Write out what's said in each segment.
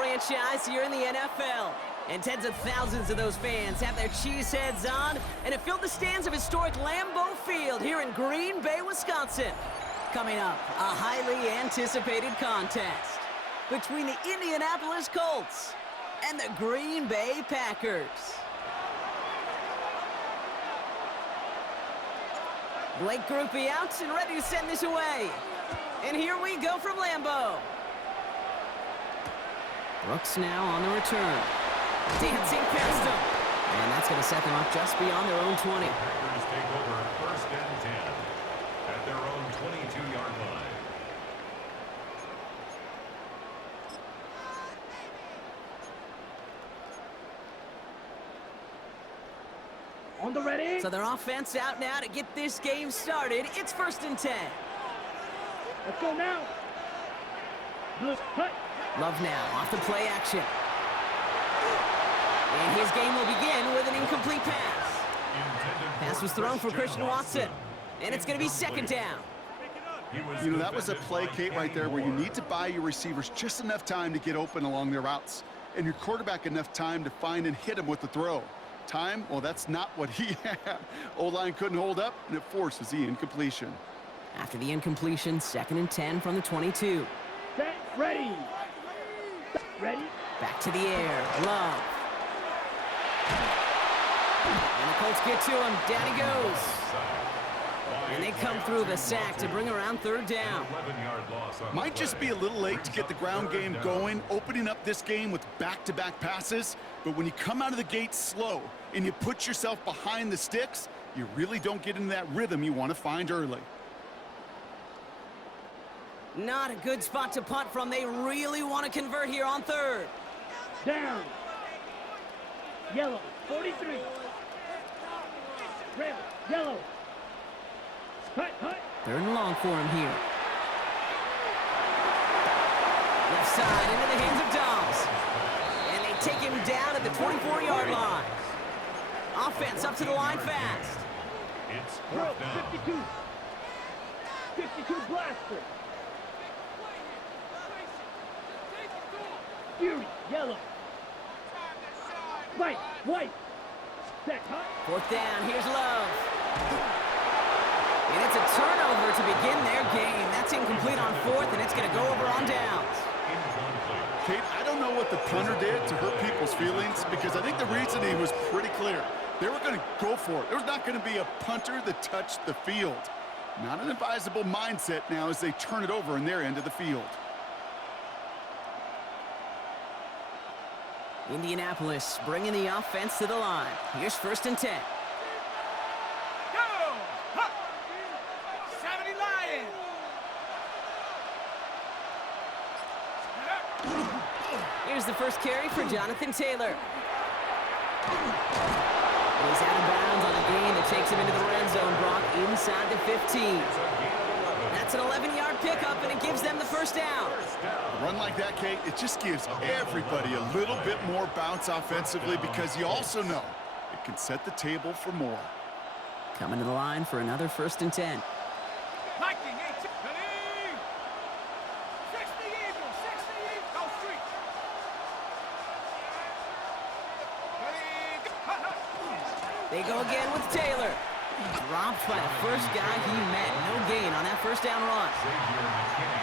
franchise here in the NFL. And tens of thousands of those fans have their cheese heads on, and it filled the stands of historic Lambeau Field here in Green Bay, Wisconsin. Coming up, a highly anticipated contest between the Indianapolis Colts and the Green Bay Packers. Blake Grupe out and ready to send this away. And here we go from Lambeau. Brooks now on the return. Dancing past him. And that's going to set them up just beyond their own 20. Packers take over 1st and 10 at their own 22-yard line. On the ready. So their offense out now to get this game started. It's 1st and 10. Let's go now. Blue, cut. Love now off the play action. And his game will begin with an incomplete pass. Pass was thrown for Christian Watson. And it's going to be 2nd down. You know, that was a play, Kate, right there where you need to buy your receivers just enough time to get open along their routes. And your quarterback enough time to find and hit him with the throw. Time, well, that's not what he had. O-line couldn't hold up, and it forces the incompletion. After the incompletion, 2nd and 10 from the 22. Set, ready. Ready. Back to the air. Love. And the Colts get to him. Down he goes. And they come through the sack to bring around 3rd down. Might just be a little late to get the ground game going, opening up this game with back-to-back passes. But when you come out of the gate slow and you put yourself behind the sticks, you really don't get into that rhythm you want to find early. Not a good spot to punt from. They really want to convert here on 3rd. Down. Yellow, 43. Red, yellow. Cut. 3rd and long for him here. Left side into the hands of Dobbs. And they take him down at the 24-yard line. Offense up to the line fast. It's Drill, 4th down. 52 blaster. Fury, yellow. White. Set, cut. 4th down, here's Love. And it's a turnover to begin their game. That's incomplete on 4th, and it's going to go over on downs. Kate, I don't know what the punter did to hurt people's feelings because I think the reasoning was pretty clear. They were going to go for it. There's not going to be a punter that touched the field. Not an advisable mindset now as they turn it over in their end of the field. Indianapolis bringing the offense to the line. Here's 1st and 10. Here's the first carry for Jonathan Taylor. And he's out of bounds on a gain that takes him into the red zone, Brock, inside the 15. That's an 11-yard pickup, and it gives them the 1st down. A run like that, Kate, it just gives everybody a little bit more bounce offensively because you also know it can set the table for more. Coming to the line for another 1st and 10. They go again with Taylor. Dropped by the first guy he met. No gain on that 1st down run.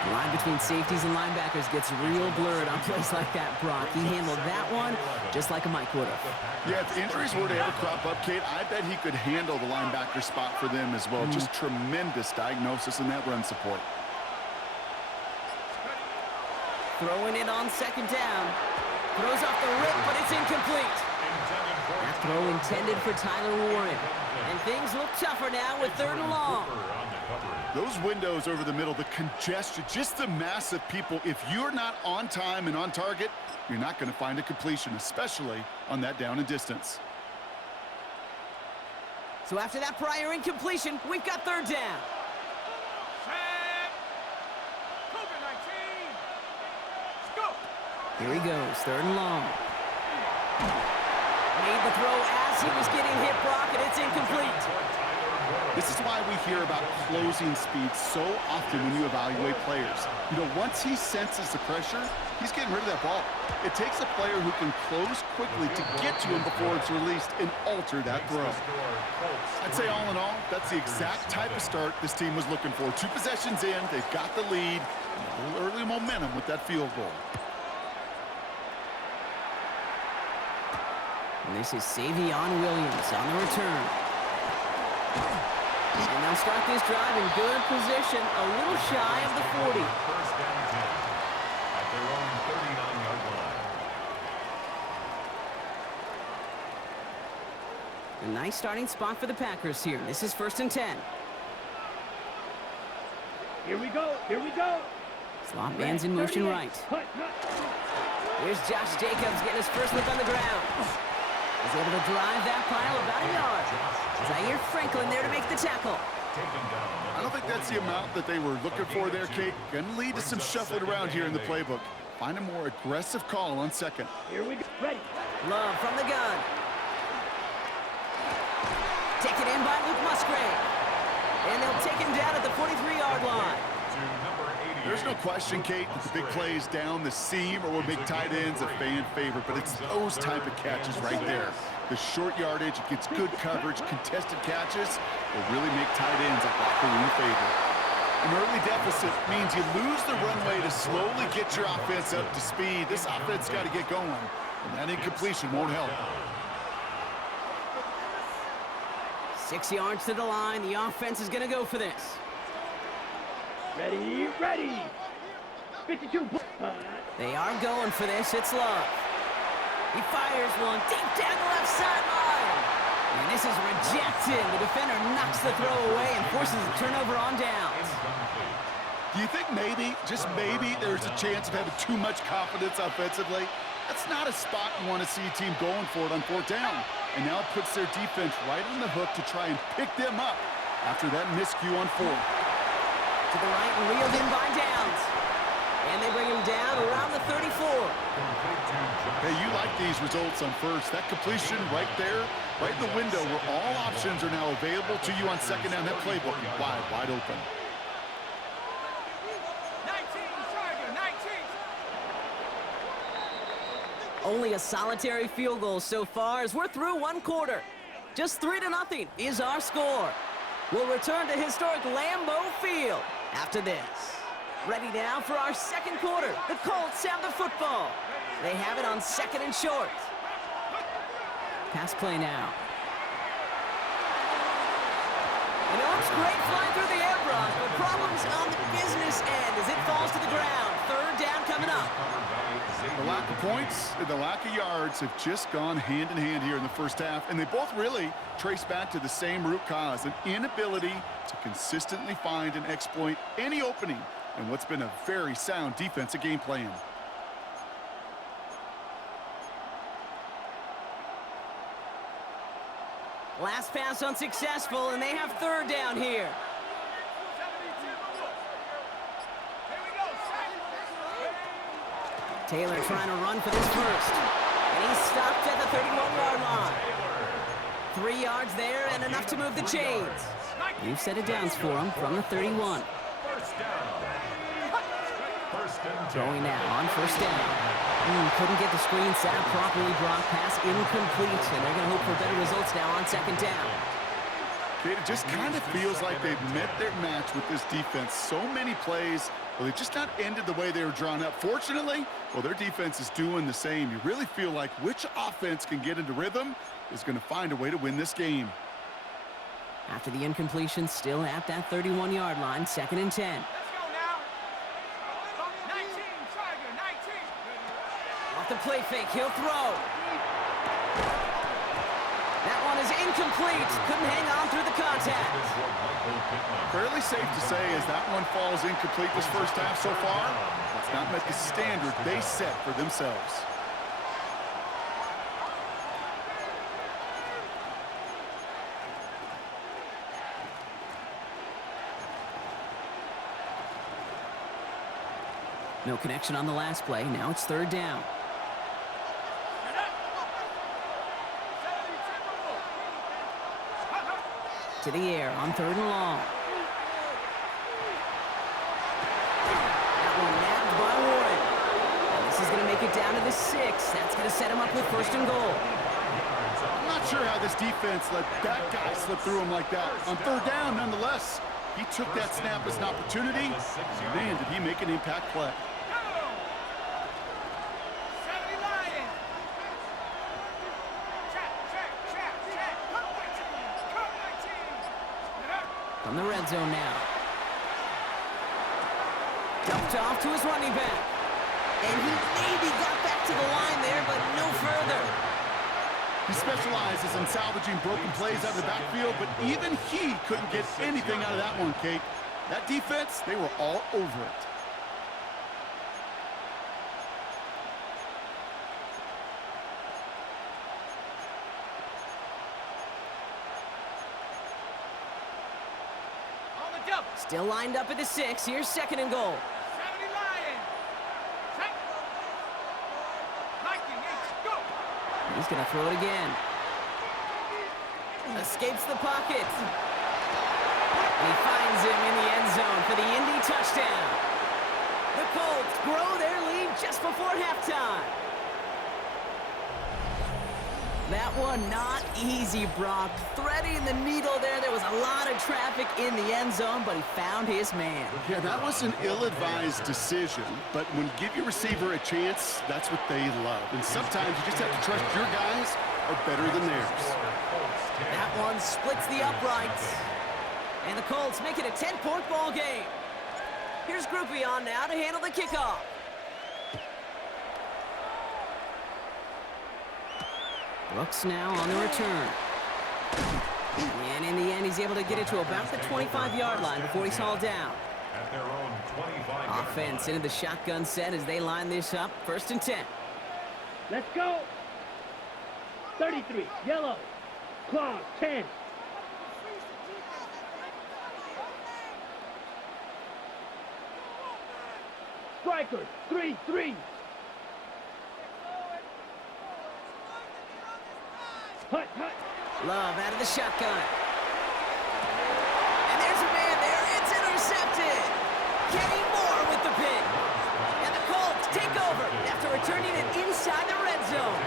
The line between safeties and linebackers gets real blurred on plays like that, Brock. He handled that one just like a Mike would have. Yeah, if injuries were to ever crop up, Kate, I bet he could handle the linebacker spot for them as well. Just tremendous diagnosis in that run support. Throwing it on 2nd down. Throws off the rip, but it's incomplete. That throw intended for Tyler Warren. And things look tougher now with 3rd and long. Those windows over the middle, the congestion, just the mass of people. If you're not on time and on target, you're not going to find a completion, especially on that down and distance. So after that prior incompletion, we've got 3rd down. Here he goes, 3rd and long. Made the throw as he was getting hit, Brock, and it's incomplete. This is why we hear about closing speed so often when you evaluate players. You know, once he senses the pressure, he's getting rid of that ball. It takes a player who can close quickly to get to him before it's released and alter that throw. I'd say all in all, that's the exact type of start this team was looking for. 2 possessions in, they've got the lead, and a little early momentum with that field goal. And this is Savion Williams on the return. And they'll start this drive in good position, a little shy of the 40. First down 10 at their own 39-yard line. A nice starting spot for the Packers here. This is 1st and 10. Here we go. Here we go. Slot man's in motion right. Here's Josh Jacobs getting his first look on the ground. He's able to drive that pile about a yard. Zaire Franklin there to make the tackle. I don't think that's the amount that they were looking for there, Kate. Going to lead to some shuffling around here in the playbook. Find a more aggressive call on second. Here we go. Ready. Love from the gun. Taken in by Luke Musgrave. And they'll take him down at the 43-yard line. There's no question, Kate, that the big plays down the seam or big tight ends a fan favorite, but it's those type of catches right there. The short yardage, it gets good coverage, contested catches will really make tight ends a locker room favorite. An early deficit means you lose the runway to slowly get your offense up to speed. This offense got to get going, and that incompletion won't help. 6 yards to the line. The offense is going to go for this. Ready, ready. 52. They are going for this. It's Love. He fires one deep down the left sideline. And this is rejected. The defender knocks the throw away and forces a turnover on downs. Do you think maybe, just maybe, there's a chance of having too much confidence offensively? That's not a spot you want to see a team going for it on 4th down. And now it puts their defense right on the hook to try and pick them up after that miscue on 4th. To the right and reeled in by Downs. And they bring him down around the 34. Hey, you like these results on 1st. That completion right there, right in the window where all options are now available to you on 2nd down. That playbook wide open. 19, Charger, 19. Only a solitary field goal so far as we're through 1 quarter. Just 3-0 is our score. We'll return to historic Lambeau Field after this. Ready now for our 2nd quarter. The Colts have the football. They have it on 2nd and short. Pass play now. And it looks great flying through the air, Brock, but problems on the business end as it falls to the ground. 3rd down coming up. The lack of points and the lack of yards have just gone hand in hand here in the 1st half, and they both really trace back to the same root cause, an inability to consistently find and exploit any opening in what's been a very sound defensive game plan. Last pass unsuccessful, and they have 3rd down here. Taylor trying to run for this first. And he's stopped at the 31-yard line. 3 yards there and enough to move the chains. New set of downs for him from the 31. Throwing now on 1st down. Couldn't get the screen set up properly. Brock pass incomplete. And they're going to hope for better results now on 2nd down. It just kind of feels like they've met their match with this defense. So many plays, well, they just not ended the way they were drawn up. Fortunately, well, their defense is doing the same. You really feel like which offense can get into rhythm is going to find a way to win this game. After the incompletion, still at that 31-yard line, 2nd and 10. Let's go now. 19, Charger, 19. Off the play fake, he'll throw. That one is incomplete. Couldn't hang on through the contact. Fairly safe to say as that one falls incomplete this 1st half so far, it's not met the standard they set for themselves. No connection on the last play. Now it's 3rd down. To to the air on 3rd and long. That one nabbed by Warren. And this is going to make it down to the 6. That's going to set him up with 1st and goal. I'm not sure how this defense let that guy slip through him like that. On 3rd down, nonetheless, he took that snap as an opportunity. Man, did he make an impact play. From the red zone now. Dumped off to his running back. And he maybe got back to the line there, but no further. He specializes in salvaging broken plays out of the backfield, but even he couldn't get anything out of that one, Kate. That defense, they were all over it. Still lined up at the 6. Here's 2nd and goal. He's going to throw it again. Escapes the pocket. And he finds him in the end zone for the Indy touchdown. The Colts grow their lead just before halftime. That one not easy, Brock. Threading the needle there. There was a lot of traffic in the end zone, but he found his man. Yeah, that was an ill-advised decision, but when you give your receiver a chance, that's what they love. And sometimes you just have to trust your guys are better than theirs. That one splits the uprights. And the Colts make it a 10-point ball game. Here's Groupie on now to handle the kickoff. Brooks now on the return. And in the end, he's able to get it to about the 25-yard line before he's hauled down. At their own 25-yard Offense into the shotgun set as they line this up. 1st and 10. Let's go. 33, yellow. Claws, 10. Strikers, 3-3. Hut, hut. Love out of the shotgun. And there's a man there. It's intercepted. Kenny Moore with the pick. And the Colts take over after returning it inside the red zone.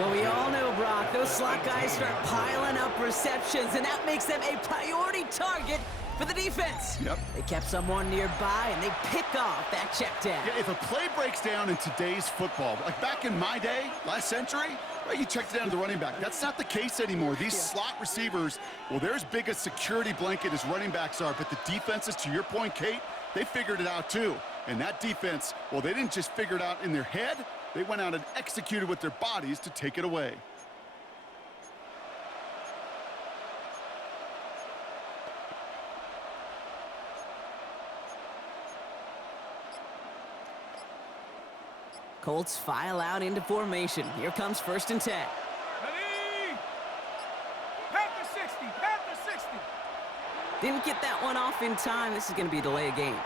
Well, we all know, Brock, those slot guys start piling up receptions, and that makes them a priority target for the defense. Yep. They kept someone nearby, and they pick off that check down. Yeah, if a play breaks down in today's football, like back in my day, last century, well, you checked it down to the running back. That's not the case anymore. These slot receivers, well, they're as big a security blanket as running backs are, but the defenses, to your point, Kate, they figured it out too. And that defense, well, they didn't just figure it out in their head. They went out and executed with their bodies to take it away. Colts file out into formation. Here comes 1st and 10. Ready? Panther 60, Panther 60. Didn't get that one off in time. This is going to be a delay of game.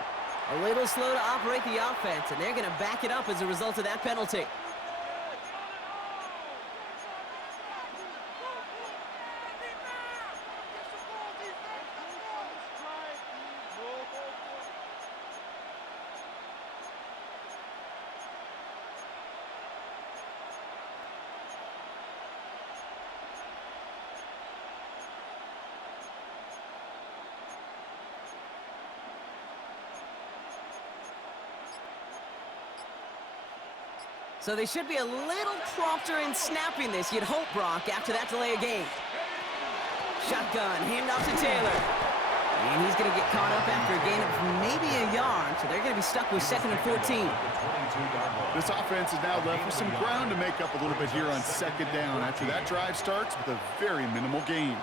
A little slow to operate the offense, and they're going to back it up as a result of that penalty. So they should be a little prompter in snapping this, you'd hope, Brock, after that delay of game. Shotgun, handoff to Taylor. And he's going to get caught up after a gain of maybe a yard, so they're going to be stuck with 2nd and 14. This offense is now left with some ground to make up a little bit here on 2nd down after that drive starts with a very minimal gain.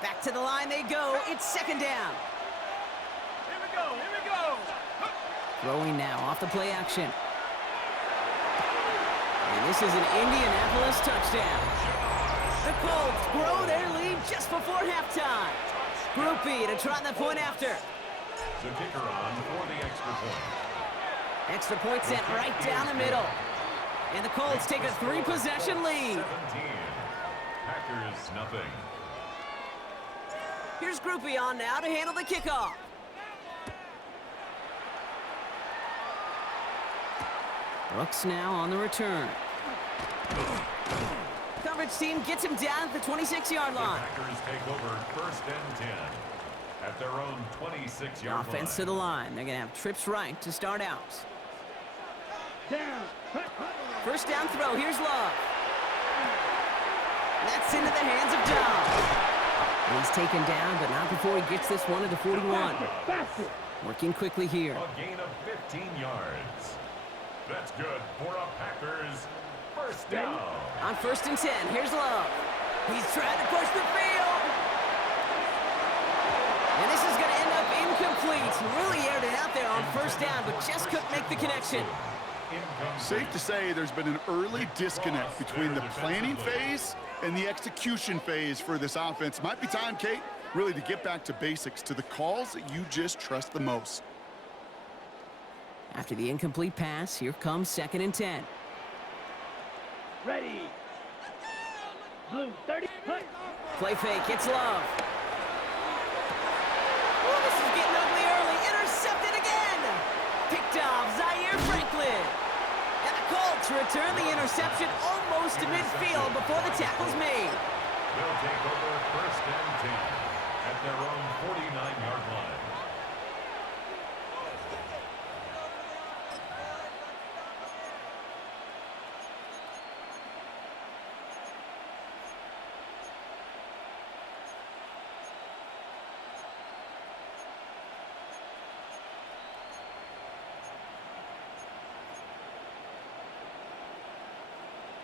Back to the line they go. It's 2nd down. Here we go, here we go. Throwing now off the play action. And this is an Indianapolis touchdown. The Colts grow their lead just before halftime. Groupie to trot the point after. The kicker on for the extra point. Extra point sent right down the middle. And the Colts take a 3-possession lead. 17. Packers nothing. Here's Groupie on now to handle the kickoff. Brooks now on the return. Coverage team gets him down at the 26-yard line. The Packers take over 1st and 10 at their own 26-yard line. Offense to the line. They're going to have trips right to start out. Down. First down throw. Here's Love. That's into the hands of Dom. And he's taken down, but not before he gets this one at the 41. Faster. Working quickly here. A gain of 15 yards. That's good for a Packers first down. On 1st and 10, here's Love. He's trying to push the field. And this is going to end up incomplete. Really aired it out there on 1st down, but just couldn't make the connection. Safe to say there's been an early disconnect between the planning phase and the execution phase for this offense. Might be time, Kate, really to get back to basics, to the calls that you just trust the most. After the incomplete pass, here comes 2nd and 10. Ready. Blue 30. Play fake, it's Love. Oh, this is getting ugly early. Intercepted again. Picked off Zaire Franklin. And the Colts return the interception almost to midfield before the tackle's made. They'll take over 1st and 10 at their own 49-yard line.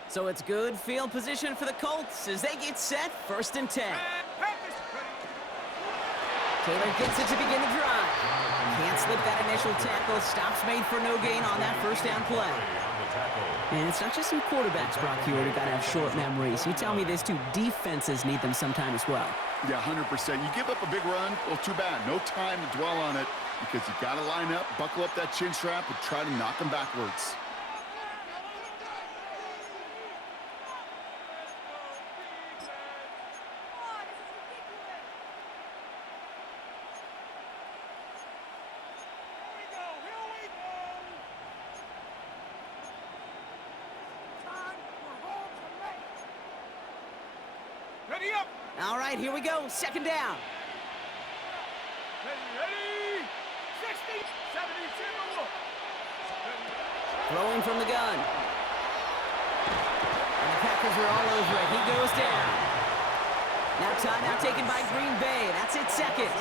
So it's good field position for the Colts as they get set, 1st and 10. Taylor gets it to begin the drive. Can't slip that initial tackle. Stops made for no gain on that 1st down play. And it's not just some quarterbacks, Brock Hewitt, who got to have short memories. You tell me this too, defenses need them sometime as well. Yeah, 100%. You give up a big run, well, too bad. No time to dwell on it because you got to line up, buckle up that chin strap, and try to knock them backwards. Ready up. All right, here we go, 2nd down. Ready. 60. 70. Look. Throwing from the gun. And the Packers are all over it. He goes down. Now timeout taken by Green Bay. That's it, 2nd.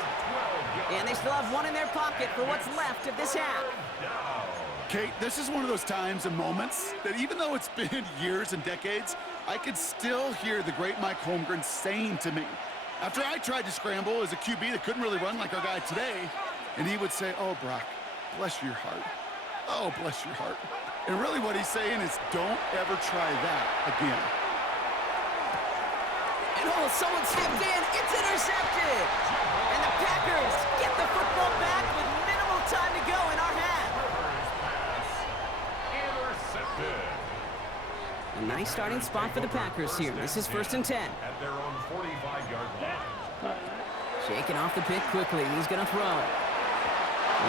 And they still have one in their pocket for what's left of this half. Kate, this is one of those times and moments that even though it's been years and decades, I could still hear the great Mike Holmgren saying to me, after I tried to scramble as a QB that couldn't really run like our guy today, and he would say, "Oh, Brock, bless your heart. Oh, bless your heart." And really what he's saying is, don't ever try that again. And oh, someone stepped in. It's intercepted. And the Packers get the football back with minimal time to go in our half. Intercepted. A nice starting spot for the Packers here. This is 1st and 10. At their own 45-yard line. Shaking off the pick quickly. He's going to throw.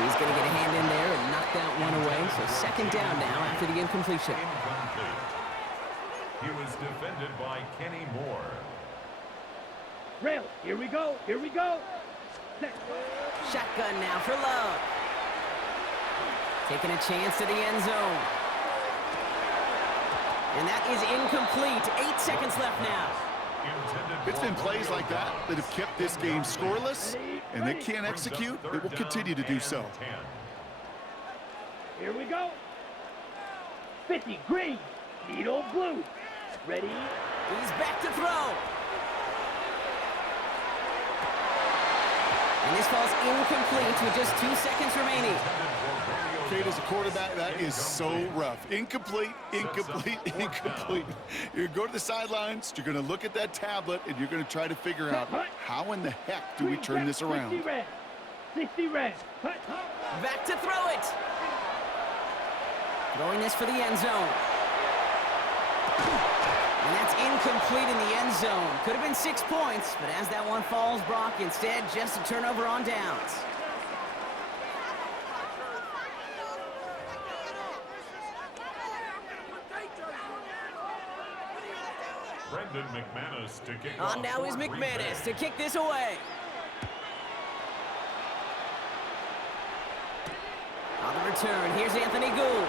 He's going to get a hand in there and knock that one away. So 2nd down now after the incompletion. Incomplete. He was defended by Kenny Moore. Rail. Here we go. Here we go. Shotgun now for Love. Taking a chance to the end zone. And that is incomplete. 8 seconds left now. It's been plays like that that have kept this game scoreless, and they can't execute. It will continue to do so. Here we go. 50. Green. Needle blue. Ready. He's back to throw. And this falls incomplete with just 2 seconds remaining. Kate, as a quarterback, that is so rough. Incomplete, incomplete, incomplete. You're going to go to the sidelines, you're going to look at that tablet, and you're going to try to figure out how in the heck do we turn this around. 60 red. Cut. Back to throw it. Throwing this for the end zone. And that's incomplete in the end zone. Could have been 6 points, but as that one falls, Brock, instead just a turnover on downs. Brendan McManus to kick On off now is for Green McManus Bay. to kick this away. On the return, here's Anthony Gould.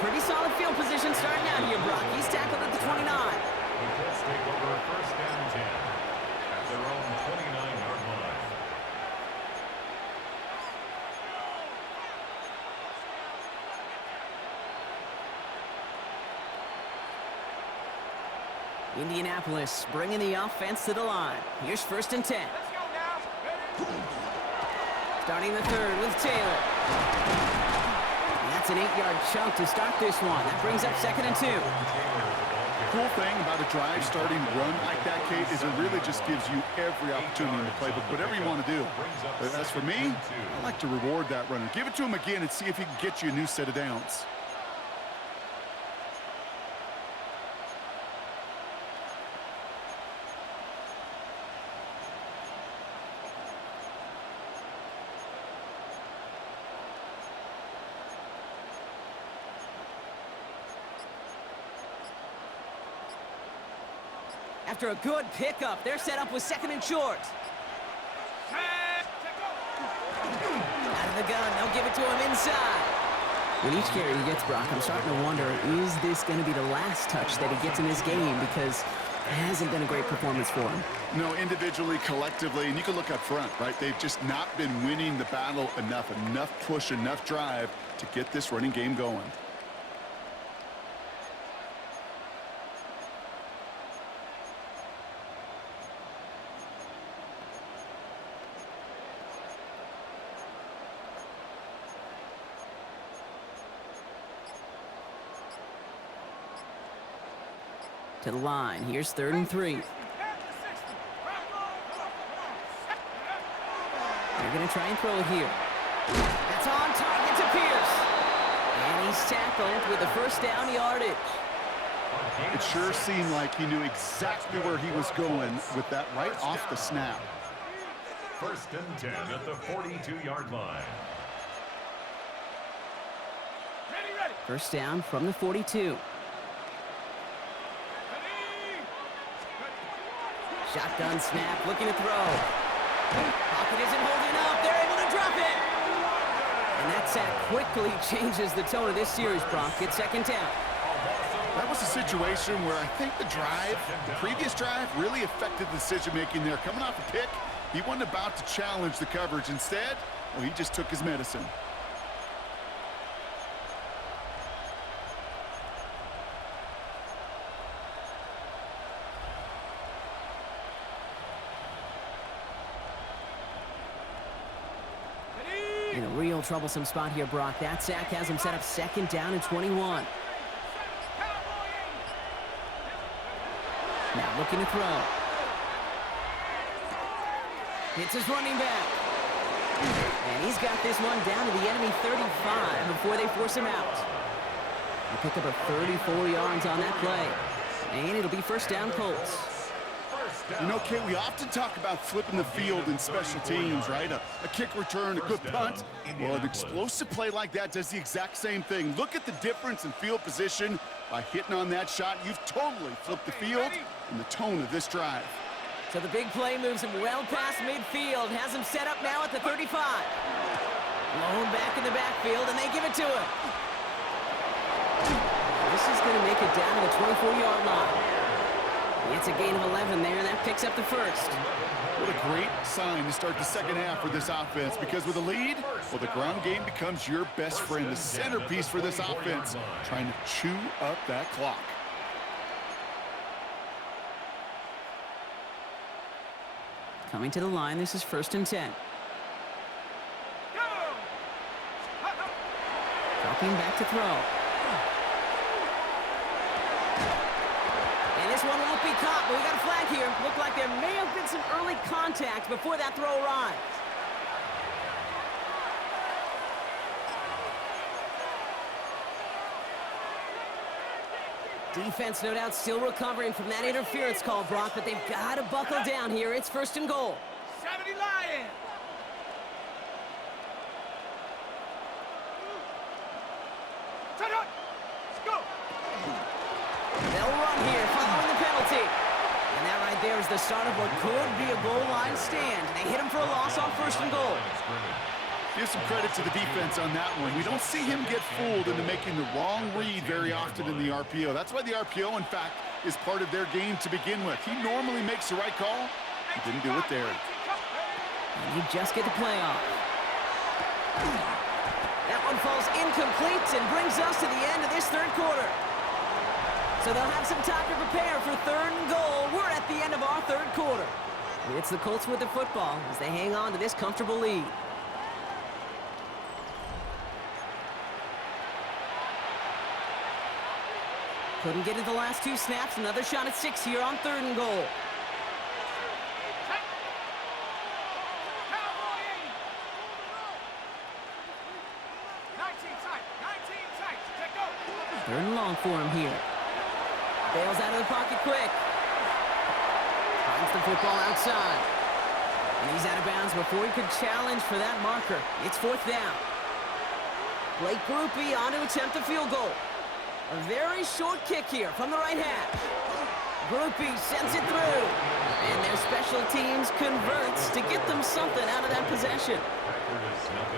Pretty solid field position starting out here, Brock. He's tackled at the 29. The Colts take over first and 10 at their own 29-yard line. Indianapolis bringing the offense to the line. Here's first and 10. Starting the third with Taylor. And that's an 8-yard chunk to start this one. That brings up second and 2. Cool thing about a drive starting run like that, Kate, is it really just gives you every opportunity in the playbook, whatever you want to do. But as for me, I like to reward that runner. Give it to him again and see if he can get you a new set of downs. After a good pickup, they're set up with second and short. Out of the gun, they'll give it to him inside. With each carry he gets, Brock, I'm starting to wonder, is this going to be the last touch that he gets in this game? Because it hasn't been a great performance for him. No, individually, collectively, and you can look up front, right? They've just not been winning the battle enough push, enough drive to get this running game going. To the line. Here's third and 3. They're going to try and throw it here. That's on target to Pierce. And he's tackled with the first down yardage. It sure seemed like he knew exactly where he was going with that right off the snap. First and 10 at the 42-yard line. First down from the 42. Shotgun snap, looking to throw. Pocket isn't holding up. They're able to drop it. And that sack quickly changes the tone of this series, Brock. It's second down. That was a situation where I think the previous drive, really affected the decision-making there. Coming off a pick, he wasn't about to challenge the coverage. Instead, well, he just took his medicine. In a real troublesome spot here, Brock. That sack has him set up second down and 21. Now looking to throw. Hits his running back. And he's got this one down to the enemy 35 before they force him out. They pick up a 34 yards on that play. And it'll be first down Colts. You know, Kate, we often talk about flipping the field in special teams, right? A kick return, a good punt. Well, an explosive play like that does the exact same thing. Look at the difference in field position. By hitting on that shot, you've totally flipped the field and the tone of this drive. So the big play moves him well past midfield. Has him set up now at the 35. Blown back in the backfield, and they give it to him. This is going to make it down to the 24-yard line. It's a gain of 11 there, and that picks up the first. What a great sign to start the second half for this offense, because with a lead, well, the ground game becomes your best friend, the centerpiece for this offense, trying to chew up that clock. Coming to the line, this is first and 10. Dropping back to throw. And this this one won't be caught, but we got a flag here. Looked like there may have been some early contact before that throw arrived. Defense, no doubt, still recovering from that interference call, Brock, but they've got to buckle down here. It's 1st and goal. 70 Lions! Go! They'll run here following the penalty. And that right there is the start of what could be a goal line stand. They hit him for a loss on 1st and goal. Give some credit to the defense on that one. We don't see him get fooled into making the wrong read very often in the RPO. That's why the RPO, in fact, is part of their game to begin with. He normally makes the right call. He didn't do it there. And you just get the play off. That one falls incomplete and brings us to the end of this 3rd quarter. So they'll have some time to prepare for 3rd and goal. We're at the end of our 3rd quarter. It's the Colts with the football as they hang on to this comfortable lead. Couldn't get it the last 2 snaps. Another shot at 6 here on 3rd and goal. Third and long for him here. Bails out of the pocket quick. Finds the football outside. And he's out of bounds before he could challenge for that marker. It's 4th down. Blake Groupie on to attempt the field goal. A very short kick here from the right hash. Groupie sends it through. And their special teams converts to get them something out of that possession.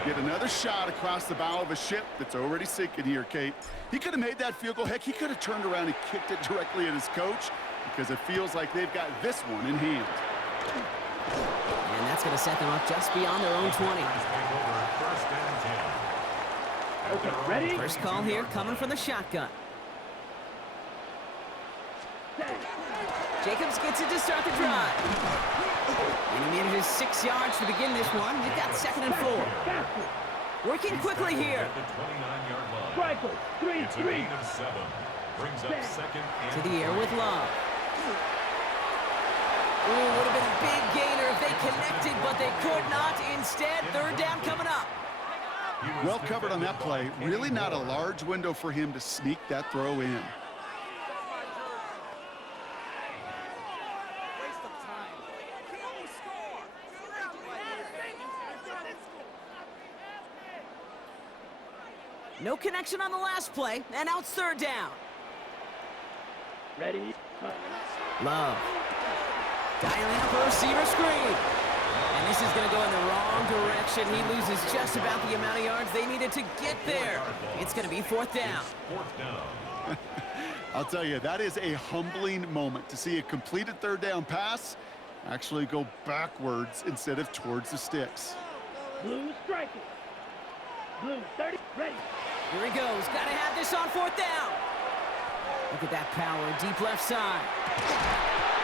Get another shot across the bow of a ship that's already sinking here, Kate. He could have made that field goal. Heck, he could have turned around and kicked it directly at his coach because it feels like they've got this one in hand. And that's going to set them up just beyond their own 20. Okay, ready? First call here coming from the shotgun. Jacobs gets it to start the drive. And he needed his 6 yards to begin this one. We've got 2nd and 4. Working quickly here. Striker, 3-3. To the air with Love. Ooh, would have been a big gainer if they connected, but they could not. Instead, 3rd down coming up. Well covered on that play. Really not a large window for him to sneak that throw in. No connection on the last play, and now it's 3rd down. Ready? Love. Dialing up a receiver screen. And this is going to go in the wrong direction. He loses just about the amount of yards they needed to get there. It's going to be 4th down. I'll tell you, that is a humbling moment to see a completed 3rd down pass actually go backwards instead of towards the sticks. Blue striking. Blue 30, ready. Here he goes. Got to have this on 4th down. Look at that power, deep left side.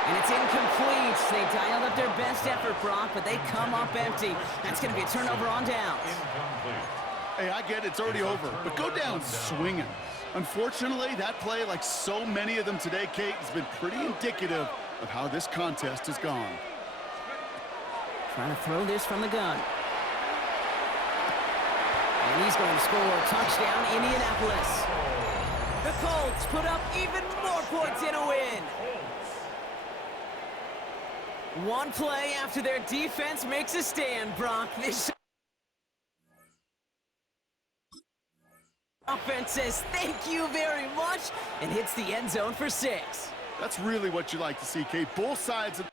And it's incomplete. They dialed up their best effort, Brock, but they come up empty. That's going to be a turnover on downs. Hey, I get it. It's already over, but go down swinging. Unfortunately, that play, like so many of them today, Kate, has been pretty indicative of how this contest has gone. Trying to throw this from the gun. And he's going to score a touchdown, Indianapolis. The Colts put up even more points in a win. One play after their defense makes a stand, Brock. This offense says thank you very much and hits the end zone for 6. That's really what you like to see, Kate. Both sides of